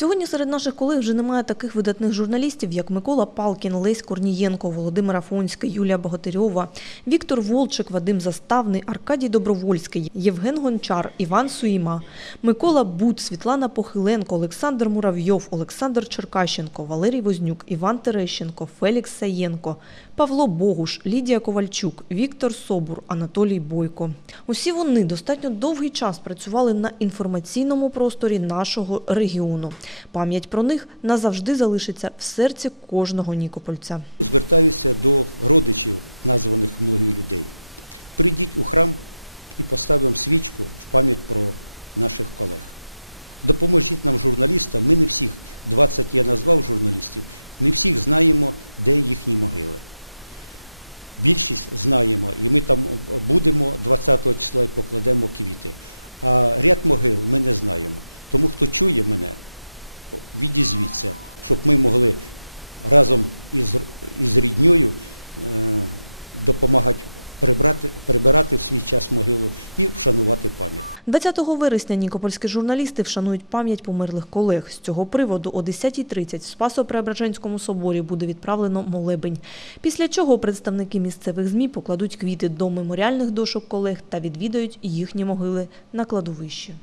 Сьогодні серед наших колег вже немає таких видатних журналістів, як Микола Палкін, Лесь Корнієнко, Володимир Афонський, Юлія Богатирьова, Віктор Волчик, Вадим Заставний, Аркадій Добровольський, Євген Гончар, Іван Суїма, Микола Бут, Світлана Похиленко, Олександр Муравйов, Олександр Черкащенко, Валерій Вознюк, Іван Терещенко, Фелікс Саєнко, Павло Богуш, Лідія Ковальчук, Віктор Собур, Анатолій Бойко. Усі вони достатньо довгий час працювали на інформаційному просторі нашого регіону. Пам'ять про них назавжди залишиться в серці кожного нікопольця. Звертаюся до родичів названих мною людей. Прийдіть у храм і поставимо свічку в пам'ять про наших колег. Допоможіть нам, журналістам. Ми не всіх, 20 я назвав журналістів, не всіх знаємо, де їхні могили. Більшість знаємо, і ми там будемо 20 числа і покладемо квіти. А ряд могил ми не знаємо. Тому хто чує мене, відізвіться, щоб ми могли разом із, із рідньою е, допомагати прибрати, прибирати в свій час могилу і вшанувати пам'ять. 20 вересня нікопольські журналісти вшанують пам'ять померлих колег. З цього приводу о 10.30 в Спасо-Преображенському соборі буде відправлено молебень. Після чого представники місцевих ЗМІ покладуть квіти до меморіальних дошок колег та відвідають їхні могили на кладовищі.